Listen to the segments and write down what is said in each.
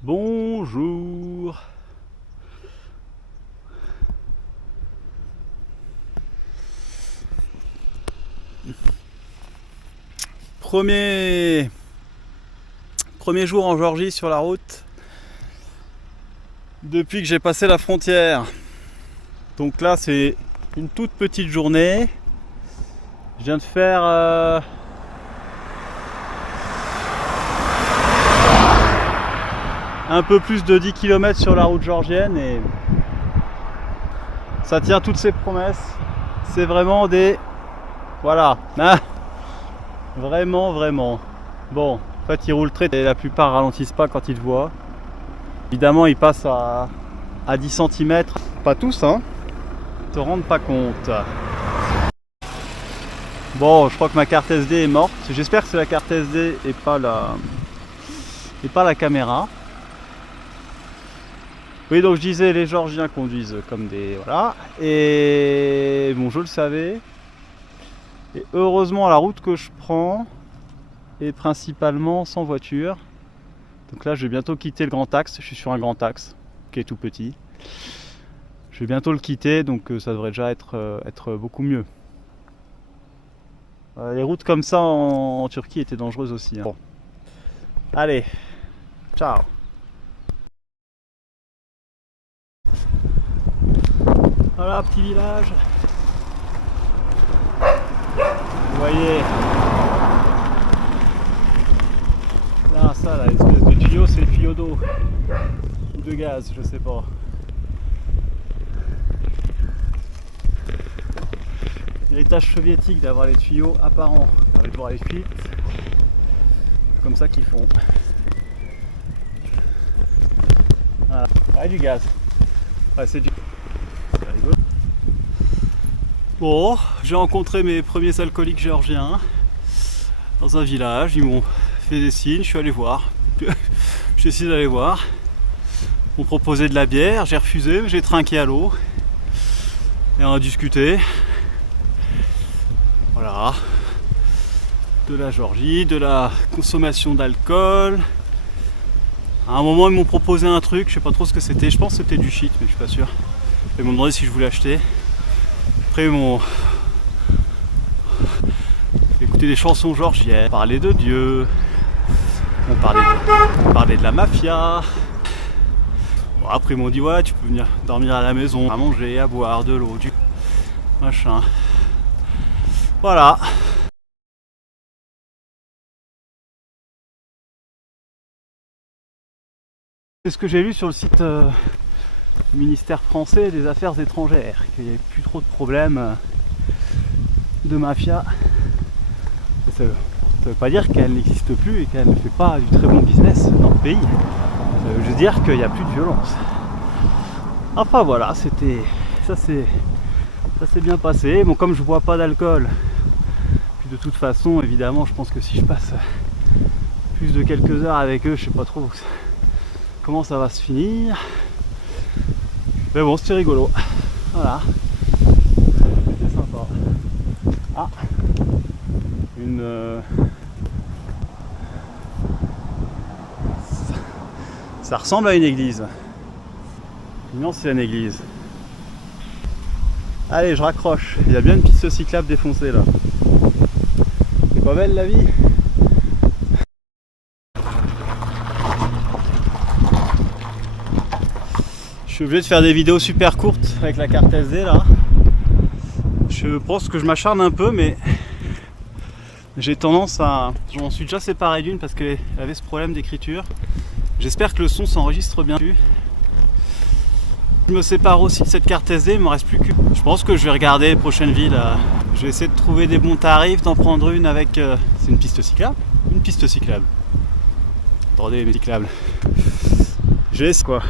Bonjour. Premier jour en Géorgie sur la route depuis que j'ai passé la frontière. Donc là c'est une toute petite journée. Je viens de faire un peu plus de 10 km sur la route géorgienne et ça tient toutes ses promesses. C'est vraiment des... Voilà. Vraiment. Bon, en fait ils roulent très et la plupart ralentissent pas quand ils te voient. Évidemment ils passent à 10 cm. Pas tous hein. Ils te rendent pas compte. Bon, je crois que ma carte SD est morte. J'espère que c'est la carte SD et pas la caméra. Oui, donc je disais, les Géorgiens conduisent comme des... Voilà. Et bon, je le savais. Et heureusement, la route que je prends est principalement sans voiture. Donc là, je vais bientôt quitter le grand axe. Je suis sur un grand axe qui est tout petit. Je vais bientôt le quitter, donc ça devrait déjà être beaucoup mieux. Les routes comme ça en Turquie étaient dangereuses aussi. Hein. Bon. Allez, ciao. Voilà, petit village. Vous voyez. Là, ça, là, l'espèce de tuyau, c'est le tuyau d'eau. Ou de gaz, je sais pas. L'héritage soviétique d'avoir les tuyaux apparents, avec voir les fuites. C'est comme ça qu'ils font. Voilà, ouais, du gaz. Ouais, c'est du... C'est rigolo. Bon, j'ai rencontré mes premiers alcooliques géorgiens dans un village. Ils m'ont fait des signes, je suis allé voir. J'ai décidé d'aller voir. Ils m'ont proposé de la bière, j'ai refusé, j'ai trinqué à l'eau. Et on a discuté. Voilà, de la Géorgie, de la consommation d'alcool. À un moment ils m'ont proposé un truc, je sais pas trop ce que c'était, je pense que c'était du shit mais je suis pas sûr. Ils m'ont demandé si je voulais acheter. Après ils m'ont écouté des chansons géorgiennes, parler de Dieu, on parlait de la mafia. Bon, après ils m'ont dit ouais tu peux venir dormir à la maison, à manger, à boire, de l'eau, du machin. Voilà. C'est ce que j'ai lu sur le site du ministère français des Affaires étrangères, qu'il n'y avait plus trop de problèmes de mafia. Ça ne veut pas dire qu'elle n'existe plus et qu'elle ne fait pas du très bon business dans le pays. Ça veut juste dire qu'il n'y a plus de violence. Enfin voilà, c'était... Ça s'est bien passé. Bon, comme je bois pas d'alcool, puis de toute façon, évidemment, je pense que si je passe plus de quelques heures avec eux, je sais pas trop comment ça va se finir. Mais bon, c'était rigolo. Voilà. C'était sympa. Ah, ça ressemble à une église. Une ancienne église. Allez, je raccroche. Il y a bien une piste cyclable défoncée là. C'est pas belle la vie? Je suis obligé de faire des vidéos super courtes avec la carte SD là. Je pense que je m'acharne un peu, mais j'ai tendance à... J'en suis déjà séparé d'une parce qu'elle avait ce problème d'écriture. J'espère que le son s'enregistre bien. Je me sépare aussi de cette carte SD, il me reste plus que... Je pense que je vais regarder les prochaines villes. Je vais essayer de trouver des bons tarifs, d'en prendre une avec... C'est une piste cyclable? Une piste cyclable. Attendez, mais cyclable. J'ai quoi.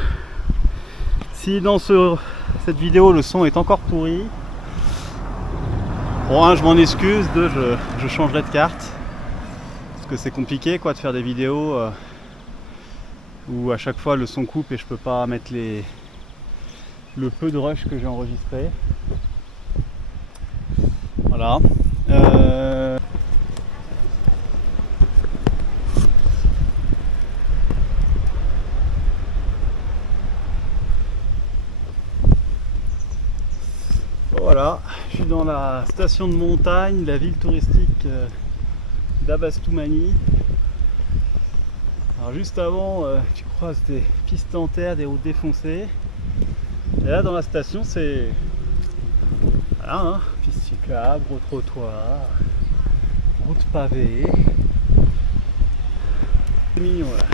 Si dans cette vidéo le son est encore pourri, bon, un, je m'en excuse, deux, je changerai de carte. Parce que c'est compliqué quoi de faire des vidéos où à chaque fois le son coupe et je peux pas mettre le peu de rush que j'ai enregistré. Voilà. dans la station de montagne, la ville touristique d'Abastoumani. Alors juste avant, tu croises des pistes en terre, des routes défoncées. Et là dans la station, c'est voilà, hein, piste cyclable, gros trottoir, route pavée. C'est mignon là.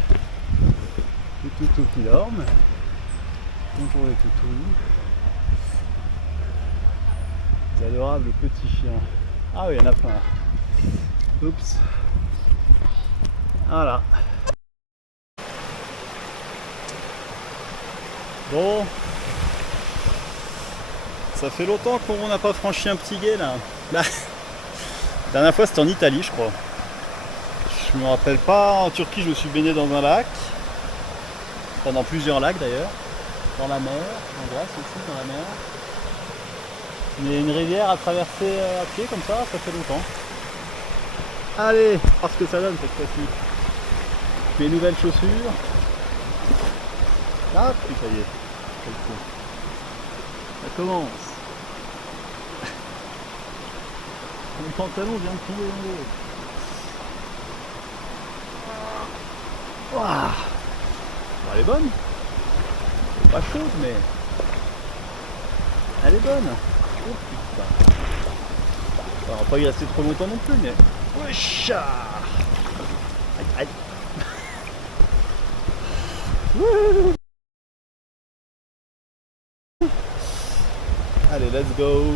Les toutous qui dorment. Bonjour les toutous. Les adorables petits chiens. Ah oui, il y en a plein. Oups. Voilà. Bon. Ça fait longtemps qu'on n'a pas franchi un petit gué là. La dernière fois c'était en Italie je crois. Je me rappelle pas, en Turquie je me suis baigné dans un lac. Pendant plusieurs lacs d'ailleurs. Dans la mer, en Grèce aussi, dans la mer. Mais une rivière à traverser à pied comme ça fait longtemps. Allez, voir ce que ça donne cette fois-ci. Mes nouvelles chaussures. Ah, puis ça y est. Ça commence. Mon pantalon vient de tomber en haut. Waouh. Bon, elle est bonne. Elle est pas chaude, mais elle est bonne. Oh putain. On va pas y rester trop longtemps non plus, mais. Wesh. Aïe aïe. Allez, let's go.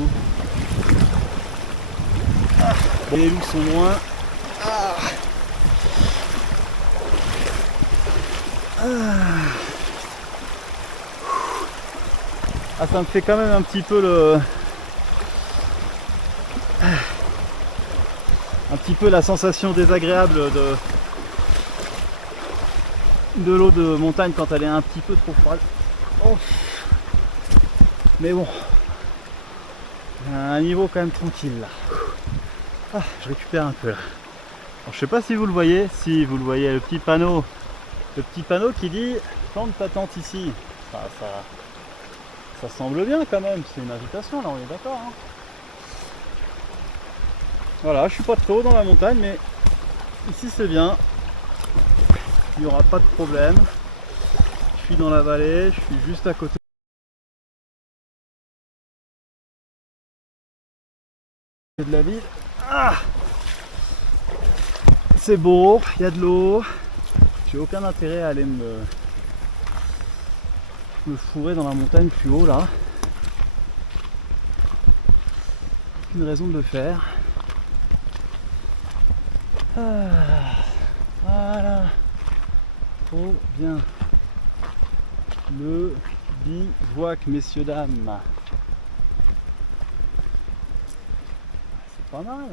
Ah, bon, les loups sont loin. Ah. Ah, ça me fait quand même un petit peu la sensation désagréable de l'eau de montagne quand elle est un petit peu trop froide. Oh. Mais bon, un niveau quand même tranquille là. Ah, je récupère un peu là. Alors, je sais pas si vous le voyez, le petit panneau qui dit plante ta tente ici. Ça semble bien quand même, c'est une invitation là, on est d'accord. Hein. Voilà, je suis pas trop haut dans la montagne, mais ici c'est bien. Il n'y aura pas de problème. Je suis dans la vallée, je suis juste à côté de la ville. Ah, c'est beau, il y a de l'eau. J'ai aucun intérêt à aller me fourrer dans la montagne plus haut là. Aucune raison de le faire. Ah, voilà. Trop bien. Le bivouac, messieurs, dames. C'est pas mal.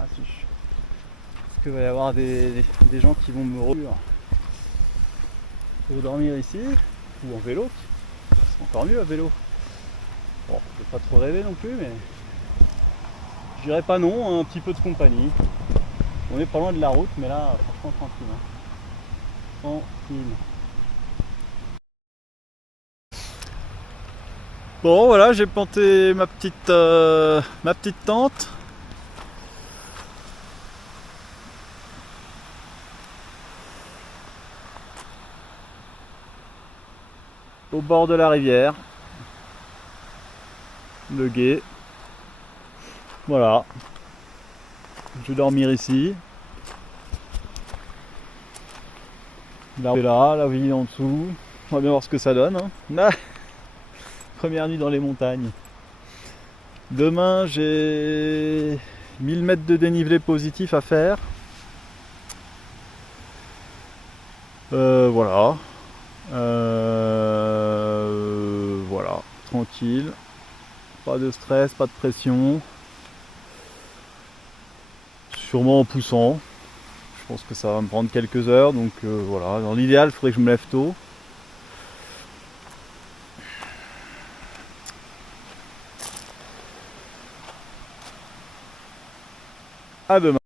Ah si. Est-ce qu'il va y avoir des gens qui vont me rejoindre pour dormir ici ou en vélo? C'est encore mieux à vélo. Bon, je vais pas trop rêver non plus, mais je dirais pas non, un petit peu de compagnie. On est pas loin de la route, mais là, franchement, tranquille. Hein. Tranquille. Bon, voilà, j'ai planté ma petite tente. Au bord de la rivière. Le gué. Voilà. Je vais dormir ici. La rue est là, la ville en dessous. On va bien voir ce que ça donne. Hein. Ah, première nuit dans les montagnes. Demain, j'ai 1000 mètres de dénivelé positif à faire. Voilà. Voilà. Tranquille. Pas de stress, pas de pression. Sûrement en poussant. Je pense que ça va me prendre quelques heures, donc voilà. Dans l'idéal, il faudrait que je me lève tôt. À demain.